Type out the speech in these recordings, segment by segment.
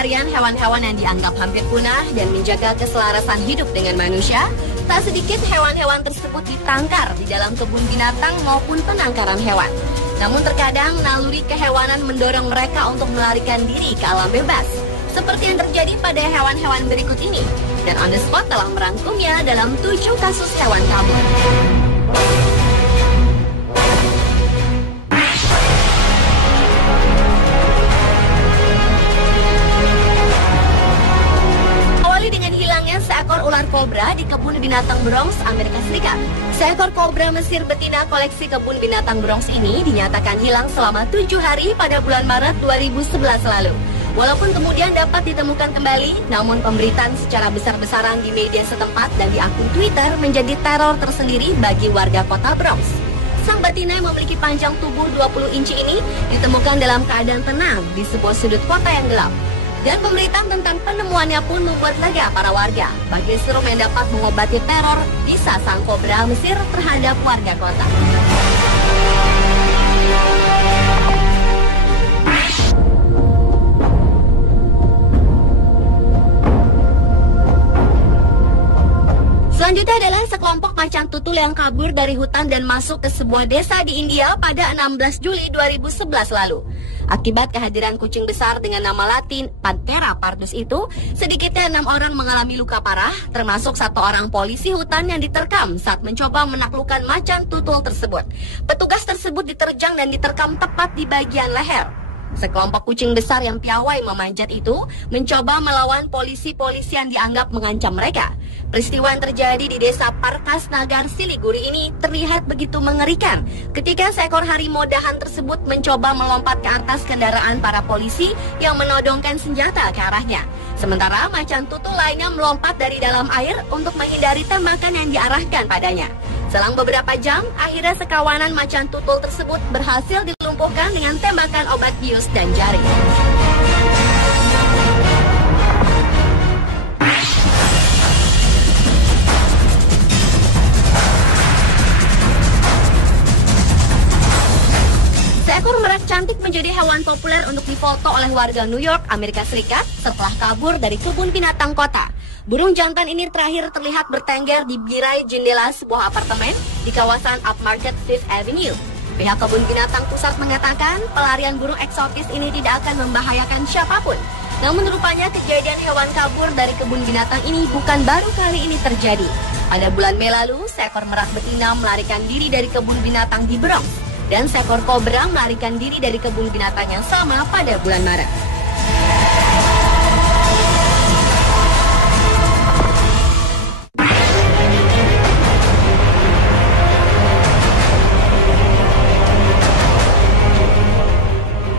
pelestarian hewan-hewan yang dianggap hampir punah dan menjaga keselarasan hidup dengan manusia, tak sedikit hewan-hewan tersebut ditangkar di dalam kebun binatang maupun penangkaran hewan. Namun terkadang naluri kehewanan mendorong mereka untuk melarikan diri ke alam bebas, seperti yang terjadi pada hewan-hewan berikut ini. Dan On The Spot telah merangkumnya dalam 7 kasus hewan kabur. Awali dengan hilangnya seekor ular kobra di kebun binatang Bronx, Amerika Serikat. Seekor kobra Mesir betina koleksi kebun binatang Bronx ini dinyatakan hilang selama 7 hari pada bulan Maret 2011 lalu. Walaupun kemudian dapat ditemukan kembali, namun pemberitaan secara besar-besaran di media setempat dan di akun Twitter menjadi teror tersendiri bagi warga kota Bronx. Sang betina yang memiliki panjang tubuh 20 inci ini ditemukan dalam keadaan tenang di sebuah sudut kota yang gelap. Dan pemberitaan tentang penemuannya pun membuat lega para warga bagi serum yang dapat mengobati teror bisa sang kobra Mesir terhadap warga kota. Selanjutnya adalah sekelompok macan tutul yang kabur dari hutan dan masuk ke sebuah desa di India pada 16 Juli 2011 lalu. Akibat kehadiran kucing besar dengan nama latin Panthera pardus itu, sedikitnya 6 orang mengalami luka parah, termasuk 1 orang polisi hutan yang diterkam saat mencoba menaklukkan macan tutul tersebut. Petugas tersebut diterjang dan diterkam tepat di bagian leher. Sekelompok kucing besar yang piawai memanjat itu mencoba melawan polisi-polisi yang dianggap mengancam mereka. Peristiwa yang terjadi di desa Parkas Nagar, Siliguri ini terlihat begitu mengerikan ketika seekor harimau dahan tersebut mencoba melompat ke atas kendaraan para polisi yang menodongkan senjata ke arahnya. Sementara macan tutul lainnya melompat dari dalam air untuk menghindari tembakan yang diarahkan padanya. Selang beberapa jam, akhirnya sekawanan macan tutul tersebut berhasil dilumpuhkan dengan tembakan obat bius dan jaring. Seekor merak cantik menjadi hewan populer untuk difoto oleh warga New York, Amerika Serikat setelah kabur dari kebun binatang kota. Burung jantan ini terakhir terlihat bertengger di birai jendela sebuah apartemen di kawasan Upmarket Fifth Avenue. Pihak kebun binatang pusat mengatakan pelarian burung eksotis ini tidak akan membahayakan siapapun. Namun rupanya kejadian hewan kabur dari kebun binatang ini bukan baru kali ini terjadi. Pada bulan Mei lalu, seekor merak betina melarikan diri dari kebun binatang di Bronx. Dan seekor kobra melarikan diri dari kebun binatang yang sama pada bulan Maret.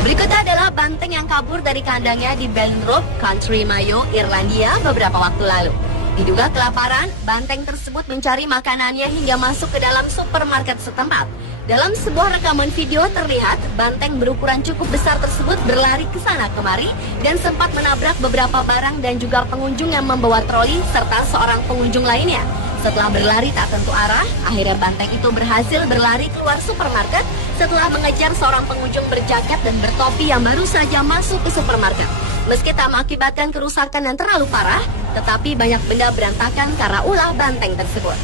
Berikutnya adalah banteng yang kabur dari kandangnya di Bellenrobe, Country Mayo, Irlandia beberapa waktu lalu. Diduga kelaparan, banteng tersebut mencari makanannya hingga masuk ke dalam supermarket setempat. Dalam sebuah rekaman video terlihat banteng berukuran cukup besar tersebut berlari ke sana kemari dan sempat menabrak beberapa barang dan juga pengunjung yang membawa troli serta seorang pengunjung lainnya. Setelah berlari tak tentu arah, akhirnya banteng itu berhasil berlari keluar supermarket setelah mengejar seorang pengunjung berjaket dan bertopi yang baru saja masuk ke supermarket. Meski tak mengakibatkan kerusakan yang terlalu parah, tetapi banyak benda berantakan karena ulah banteng tersebut.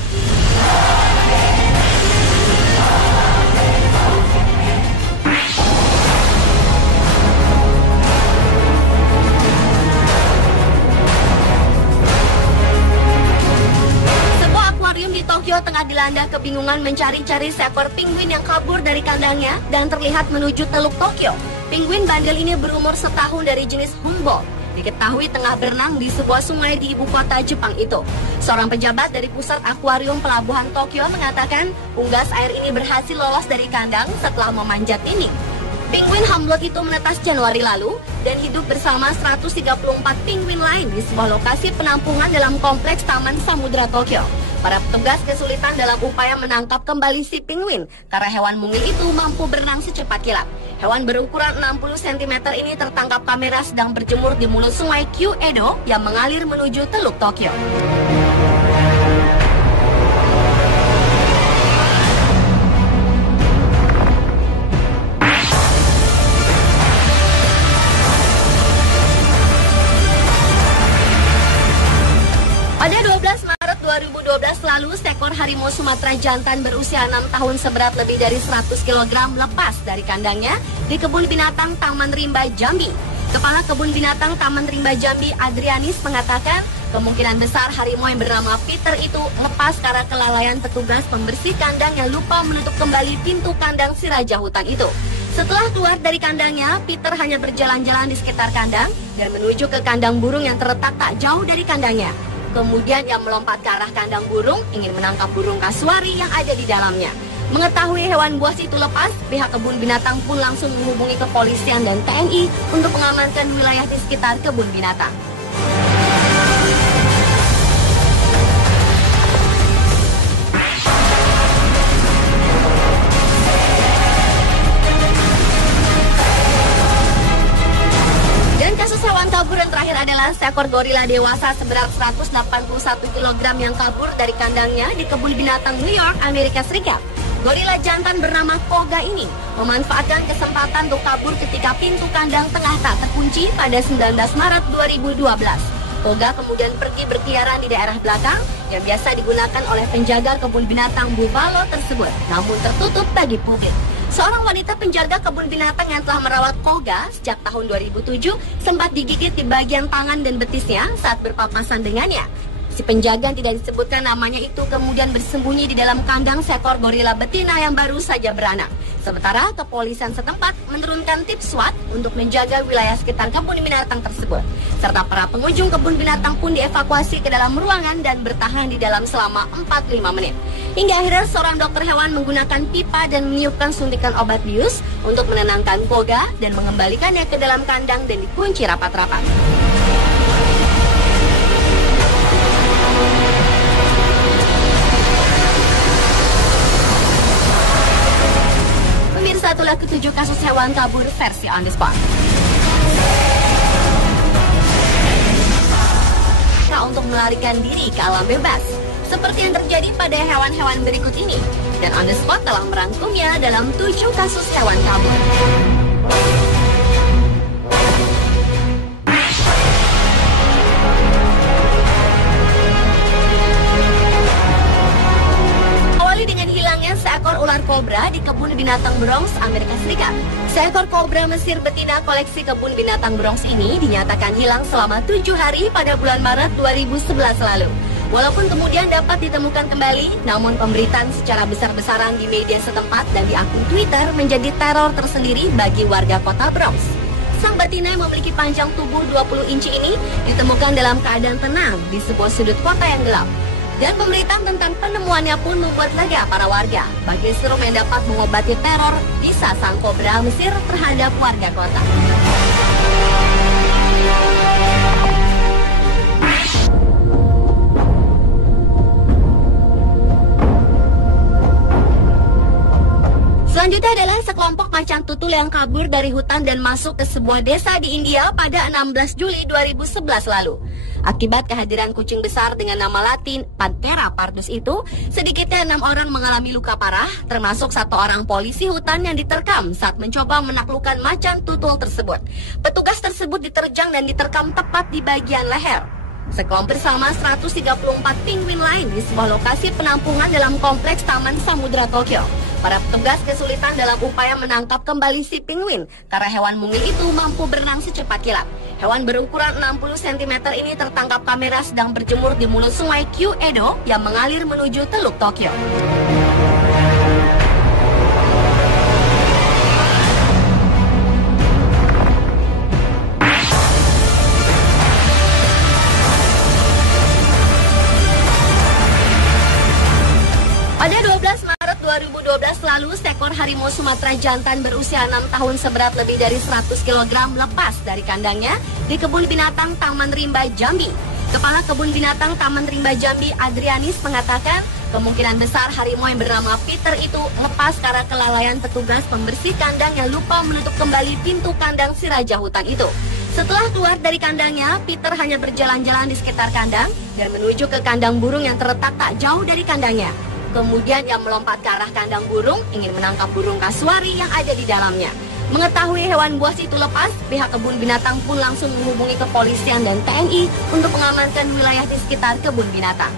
Di Tokyo tengah dilanda kebingungan mencari-cari seekor penguin yang kabur dari kandangnya dan terlihat menuju Teluk Tokyo. Penguin bandel ini berumur setahun dari jenis Humboldt. Diketahui tengah berenang di sebuah sungai di ibu kota Jepang itu. Seorang pejabat dari pusat akuarium pelabuhan Tokyo mengatakan unggas air ini berhasil lolos dari kandang setelah memanjat dinding. Penguin Humboldt itu menetas Januari lalu dan hidup bersama 134 penguin lain di sebuah lokasi penampungan dalam kompleks Taman Samudra Tokyo. Para petugas kesulitan dalam upaya menangkap kembali si penguin karena hewan mungil itu mampu berenang secepat kilat. Hewan berukuran 60 cm ini tertangkap kamera sedang berjemur di mulut sungai Kyu-Edo yang mengalir menuju Teluk Tokyo. Sumatera jantan berusia 6 tahun seberat lebih dari 100 kg lepas dari kandangnya di kebun binatang Taman Rimba, Jambi. Kepala Kebun Binatang Taman Rimba Jambi, Adrianis, mengatakan kemungkinan besar harimau yang bernama Peter itu lepas karena kelalaian petugas pembersih kandang yang lupa menutup kembali pintu kandang si raja hutan itu. Setelah keluar dari kandangnya, Peter hanya berjalan-jalan di sekitar kandang dan menuju ke kandang burung yang terletak tak jauh dari kandangnya. Kemudian ia melompat ke arah kandang burung, ingin menangkap burung kasuari yang ada di dalamnya. Mengetahui hewan buas itu lepas, pihak kebun binatang pun langsung menghubungi kepolisian dan TNI untuk mengamankan wilayah di sekitar kebun binatang. Hewan kabur yang terakhir adalah seekor gorila dewasa seberat 181 kg yang kabur dari kandangnya di kebun binatang New York, Amerika Serikat. Gorila jantan bernama Koga ini memanfaatkan kesempatan untuk kabur ketika pintu kandang tengah tak terkunci pada 19 Maret 2012. Koga kemudian pergi berkeliaran di daerah belakang yang biasa digunakan oleh penjaga kebun binatang Buffalo tersebut, namun tertutup bagi publik. Seorang wanita penjaga kebun binatang yang telah merawat Koga sejak tahun 2007 sempat digigit di bagian tangan dan betisnya saat berpapasan dengannya. Si penjaga yang tidak disebutkan namanya itu kemudian bersembunyi di dalam kandang seekor gorila betina yang baru saja beranak. Sementara kepolisian setempat menurunkan tim SWAT untuk menjaga wilayah sekitar kebun binatang tersebut. Serta para pengunjung kebun binatang pun dievakuasi ke dalam ruangan dan bertahan di dalam selama 45 menit. Hingga akhirnya seorang dokter hewan menggunakan pipa dan meniupkan suntikan obat bius untuk menenangkan Koga dan mengembalikannya ke dalam kandang dan dikunci rapat-rapat. Pemirsa, itulah ketujuh kasus hewan kabur versi on the spot. Untuk melarikan diri ke alam bebas, seperti yang terjadi pada hewan-hewan berikut ini. Dan on the spot telah merangkumnya dalam 7 kasus hewan kabur. Seekor ular kobra di kebun binatang Bronx, Amerika Serikat. Seekor kobra Mesir betina koleksi kebun binatang Bronx ini dinyatakan hilang selama 7 hari pada bulan Maret 2011 lalu. Walaupun kemudian dapat ditemukan kembali, namun pemberitaan secara besar-besaran di media setempat dan di akun Twitter menjadi teror tersendiri bagi warga kota Bronx. Sang betina yang memiliki panjang tubuh 20 inci ini ditemukan dalam keadaan tenang di sebuah sudut kota yang gelap. Dan pemberitaan tentang penemuannya pun membuat lega para warga bagi serum yang dapat mengobati teror bisa sang kobra Mesir terhadap warga kota. Selanjutnya adalah sekelompok macan tutul yang kabur dari hutan dan masuk ke sebuah desa di India pada 16 Juli 2011 lalu. Akibat kehadiran kucing besar dengan nama latin Panthera pardus itu, sedikitnya 6 orang mengalami luka parah, termasuk 1 orang polisi hutan yang diterkam saat mencoba menaklukkan macan tutul tersebut. Petugas tersebut diterjang dan diterkam tepat di bagian leher. Sekelompok bersama 134 penguin lain di sebuah lokasi penampungan dalam kompleks Taman Samudra Tokyo. Para petugas kesulitan dalam upaya menangkap kembali si penguin karena hewan mungil itu mampu berenang secepat kilat. Hewan berukuran 60 cm ini tertangkap kamera sedang berjemur di mulut sungai Kyu-Edo yang mengalir menuju Teluk Tokyo. Pada 12 Maret 2012 lalu, seekor harimau Sumatera jantan berusia 6 tahun seberat lebih dari 100 kg lepas dari kandangnya di kebun binatang Taman Rimba, Jambi. Kepala Kebun Binatang Taman Rimba Jambi, Adrianis, mengatakan kemungkinan besar harimau yang bernama Peter itu lepas karena kelalaian petugas pembersih kandang yang lupa menutup kembali pintu kandang si raja hutan itu. Setelah keluar dari kandangnya, Peter hanya berjalan-jalan di sekitar kandang dan menuju ke kandang burung yang terletak tak jauh dari kandangnya. Kemudian ia melompat ke arah kandang burung, ingin menangkap burung kasuari yang ada di dalamnya. Mengetahui hewan buas itu lepas, pihak kebun binatang pun langsung menghubungi kepolisian dan TNI untuk mengamankan wilayah di sekitar kebun binatang.